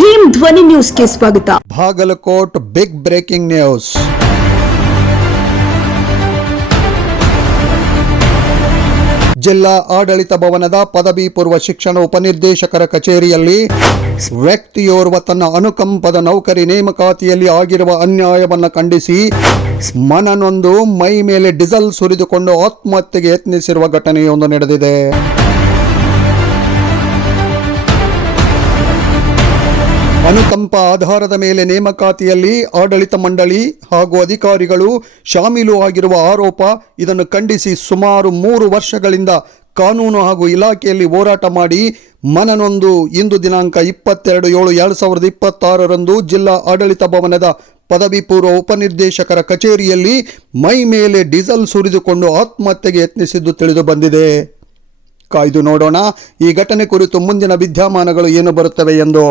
ಭೀಮ್ ಧ್ವನಿ ನ್ಯೂಸ್ಗೆ ಸ್ವಾಗತ. Bagalkot big breaking news. ಜಿಲ್ಲಾ ಆಡಳಿತ ಭವನದ ಪದವಿ ಪೂರ್ವ ಶಿಕ್ಷಣ ಉಪನಿರ್ದೇಶಕರ ಕಚೇರಿಯಲ್ಲಿ ವ್ಯಕ್ತಿಯೋರ್ವ ತನ್ನ ಅನುಕಂಪದ ನೌಕರಿ ನೇಮಕಾತಿಯಲ್ಲಿ ಆಗಿರುವ ಅನ್ಯಾಯವನ್ನು ಖಂಡಿಸಿ ಮನನೊಂದು ಮೈ ಮೇಲೆ ಡೀಸೆಲ್ ಸುರಿದುಕೊಂಡು ಆತ್ಮಹತ್ಯೆಗೆ ಯತ್ನಿಸಿರುವ ಘಟನೆಯೊಂದು ನಡೆದಿದೆ. ಅನುಕಂಪ ಆಧಾರದ ಮೇಲೆ ನೇಮಕಾತಿಯಲ್ಲಿ ಆಡಳಿತ ಮಂಡಳಿ ಹಾಗೂ ಅಧಿಕಾರಿಗಳು ಶಾಮೀಲು ಆಗಿರುವ ಆರೋಪ. ಇದನ್ನು ಖಂಡಿಸಿ ಸುಮಾರು 3 ವರ್ಷಗಳಿಂದ ಕಾನೂನು ಹಾಗೂ ಇಲಾಖೆಯಲ್ಲಿ ಹೋರಾಟ ಮಾಡಿ ಮನನೊಂದು ಇಂದು ದಿನಾಂಕ 22/7/2026 ಜಿಲ್ಲಾ ಆಡಳಿತ ಭವನದ ಪದವಿ ಪೂರ್ವ ಉಪನಿರ್ದೇಶಕರ ಕಚೇರಿಯಲ್ಲಿ ಮೈ ಮೇಲೆ ಡೀಸೆಲ್ ಸುರಿದುಕೊಂಡು ಆತ್ಮಹತ್ಯೆಗೆ ಯತ್ನಿಸಿದ್ದು ತಿಳಿದು ಬಂದಿದೆ. ಕಾಯ್ದು ನೋಡೋಣ ಈ ಘಟನೆ ಕುರಿತು ಮುಂದಿನ ವಿದ್ಯಮಾನಗಳು ಏನು ಬರುತ್ತವೆ ಎಂದು.